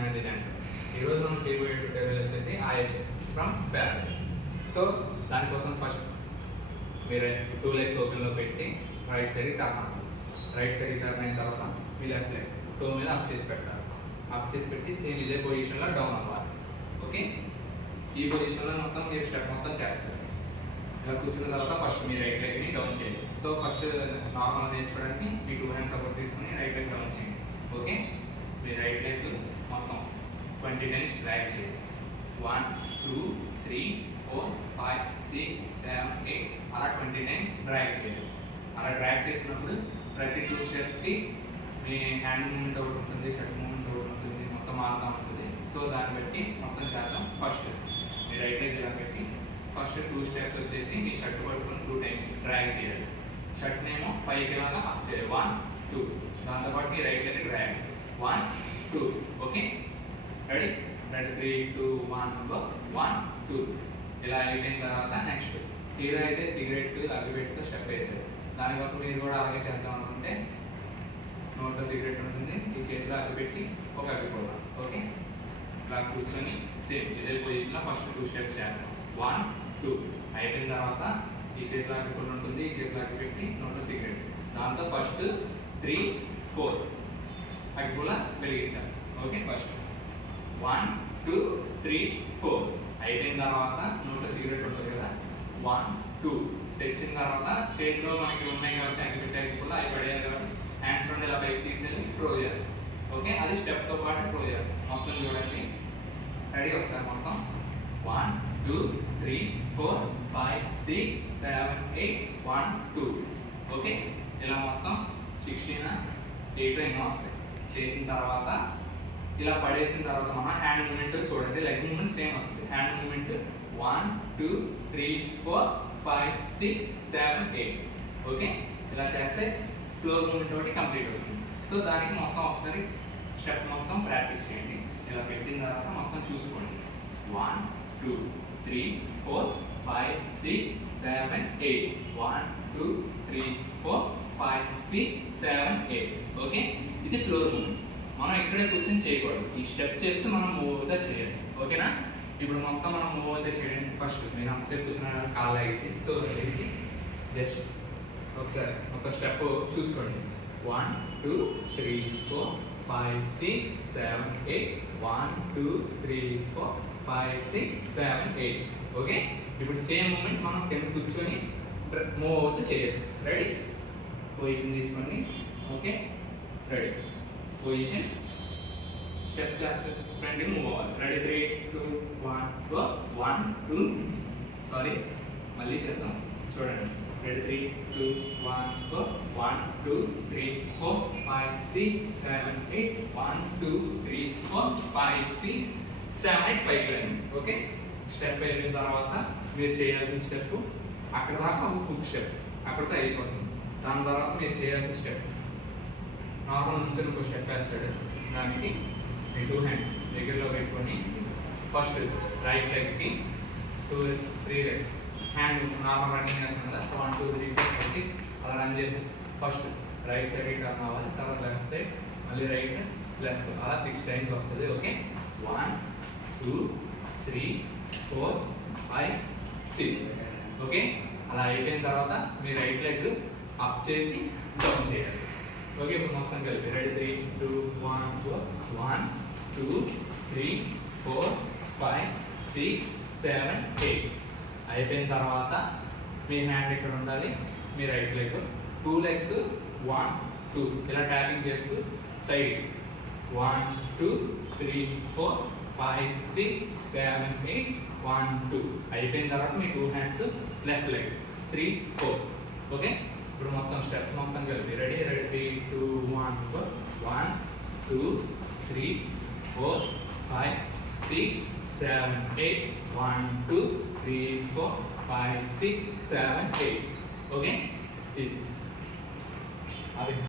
అనేది డాన్స్. ఈరోజు మనం చేయబోయే ట్యూటోరియల్ వచ్చేసి ఆయేష్ ఫ్రమ్ ప్యారడైస్. సో దానికోసం ఫస్ట్ మీరు 2 లెగ్స్ ఓపెన్లో పెట్టి రైట్ సైడ్ టర్న్ అవ్వాలి. రైట్ సైడ్ టర్న్ అయిన తర్వాత మీ లెఫ్ట్ లెగ్ టో మీద అప్ చేసి పెట్టాలి. అప్ చేసి పెట్టి సేమ్ ఇదే పొజిషన్లో డౌన్ అవ్వాలి. ఓకే, ఈ పొజిషన్లో మొత్తం మీరు స్టెప్ మొత్తం చేస్తారు. ఇలా కూర్చున్న తర్వాత ఫస్ట్ మీ రైట్ లెగ్ని డౌన్ చేయండి. సో ఫస్ట్ నార్మల్ నేర్చుకోవడానికి మీ 2 హ్యాండ్స్ సపోర్ట్ తీసుకుని రైట్ లెగ్ డౌన్ చేయండి. ఓకే, మీ రైట్ లెగ్ మొత్తం 20 టైమ్స్ డ్రాగ్ చేయండి. 1 2 3 4 5 6 7 8 అలా 20 టైమ్స్ డ్రాగ్ చేయండి. అలా డ్రాగ్ చేసినప్పుడు ప్రతి 2 స్టెప్స్కి మీ హ్యాండ్ మూమెంట్ ఒకటి ఉంటుంది, షర్ట్ మూమెంట్ ఒకటి ఉంటుంది, మొత్తం మారుతూ ఉంటుంది. సో దాన్ని బట్టి మొత్తం చేద్దాం. ఫస్ట్ మీ రైట్ లెగ్ ఇలా పెట్టి ఫస్ట్ 2 స్టెప్స్ వచ్చేసి మీ షర్ట్ పట్టుకుని 2 టైమ్స్ డ్రాగ్ చేయాలి. షర్ట్ నేమో పైకి లాగా అప్ చేయాలి. 1 2 దాంతోపాటు మీ right leg drag 1 2. Okay, ready? 3 2 1 1 2. ఇలా అయిపోయిన తర్వాత నెక్స్ట్ హీరో అయితే సిగరెట్ అగ్గిపెట్టుతో స్టెప్ వేసారు. దానికోసం మీరు కూడా అలాగే చేద్దాం అనుకుంటే నోట్లో సిగరెట్ ఉంటుంది, ఈ చేతిలో అగ్గిపెట్టి ఒక అగ్గిపోదాం. ఓకే, ఇలా కూర్చొని సేమ్ ఇదే పొజిషన్లో ఫస్ట్ 2 స్టెప్స్ చేస్తాం. 1 2 అయిపోయిన తర్వాత ఈ చేతిలో అగ్గిపుల్ల ఉంటుంది, ఈ చేతిలో అగ్గిపెట్టి నోట్లో సిగరెట్. దాంతో ఫస్ట్ 3 4 అగ్గిపుల్ల వెలిగించాలి. ఓకే, ఫస్ట్ 1 2 3 4 అయిపోయిన తర్వాత నోట్లో సిగరెట్ ఉంటుంది కదా, 1 2 తెచ్చిన తర్వాత చేతిలో మనకి ఉన్నాయి కాబట్టి అగ్గిపెట్టి అగ్గిపుల్ల అవి పడేయాలి కాబట్టి హ్యాండ్స్ నుండి ఇలా పైకి తీసుకెళ్ళి త్రో చేస్తాం. ఓకే, అది స్టెప్తో పాటు త్రో చేస్తాం. మొత్తం చూడండి, రెడీ? ఒకసారి మొత్తం 1 2 3 4 5 6 7 8 1 2. ఓకే, ఇలా మొత్తం 16 8 ఎన్నో వస్తాయి. చేసిన తర్వాత ఇలా పడేసిన తర్వాత మనం హ్యాండ్ మూమెంట్ చూడండి, లెగ్ మూమెంట్ సేమ్ వస్తుంది. Hand moment 1 2 3 4 5 6 7 8. ఓకే, ఇలా చేస్తే ఫ్లోర్ మూమెంట్ ఒకటి కంప్లీట్ అవుతుంది. సో దానికి మొత్తం ఒకసారి స్టెప్ మొత్తం ప్రాక్టీస్ చేయండి. ఇలా పెట్టిన తర్వాత మొత్తం చూసుకోండి. 1 2 3 4 5 6 7 8 1 2 3 4 5 6 7 8. ఓకే, ఇది ఫ్లోర్ మూమెంట్. మనం ఇక్కడే కూర్చొని చేయకూడదు, ఈ స్టెప్ చేస్తే మనం మూవ్ అవుతా చేయాలి. ఓకేనా? ఇప్పుడు మొత్తం మనం మూవ్ అవుతా చేయండి. ఫస్ట్ నేను అంతసేపు కూర్చున్నాను, కాళ్ళు అయితే. సో తెలిసి జస్ట్ ఒకసారి ఒక స్టెప్ చూసుకోండి. 1 2 3 4 5 6 7 8 1 2 3 4 5 6 7 8. ఓకే, ఇప్పుడు సేమ్ మూమెంట్ మనం కింద కూర్చొని మూవ్ అవుతూ చేయాలి. రెడీ? పొజిషన్ తీసుకోండి. Okay, ready? పొజిషన్ స్టెప్ చేస్తే ఫ్రంట్కి మూవ్ అవ్వాలి. రెడీ? 3 2 1 గో. 1 2 సారీ మళ్ళీ చేద్దాం, చూడండి. రెడీ? 3 2 1 గో. 1 2 3 4 5 6 7 8 1 2 3 4 5 6 7 8 పైకి వెళ్ళండి. ఓకే, స్టెప్ అయిపోయిన తర్వాత మీరు చేయాల్సిన స్టెప్ అక్కడ దాకా హుక్ స్టెప్ అక్కడితో అయిపోతుంది. దాని తర్వాత మీరు చేయాల్సిన స్టెప్ నార్మల్ నుంచి ఇంకో స్టెప్ వేస్తాడు. దానికి మీ 2 హ్యాండ్స్ దగ్గరలో పెట్టుకొని ఫస్ట్ రైట్ లెగ్కి 2 3 లెగ్స్ హ్యాండ్ నార్మల్ రన్నింగ్ చేస్తాం కదా, 1 2 3 4 6 అలా రన్ చేసి ఫస్ట్ రైట్ సైడ్ టర్న్ అవ్వాలి, తర్వాత లెఫ్ట్ సైడ్, మళ్ళీ రైట్ లెఫ్ట్, అలా 6 టైమ్స్ వస్తుంది. ఓకే, 1 2 3 4 5 6. ఓకే, అలా అయిపోయిన తర్వాత మీ రైట్ లెగ్ అప్ చేసి డౌన్ చేయాలి. ఓకే, ఇప్పుడు మొత్తం కలిపి రెడీ? 3 2 1 4 1 2 3 4 5 6 7 8 అయిపోయిన తర్వాత మీ హ్యాండ్ ఇక్కడ ఉండాలి. మీ రైట్ లెగ్ 2 లెగ్స్ 1 2 ఇలా ట్యాపింగ్ చేస్తూ సైడ్ 1 2 3 4 5 6 7 8 1 2 అయిపోయిన తర్వాత మీ 2 హ్యాండ్స్ లెఫ్ట్ లెగ్ 3 4. ఓకే, ఇప్పుడు మొత్తం స్టెప్స్ మొత్తం కలిపి రెడీ? 3 2 1 1 2 3 4 5 6 7 8 1 2 3 4 5 6 7 8. ఓకే, ఇది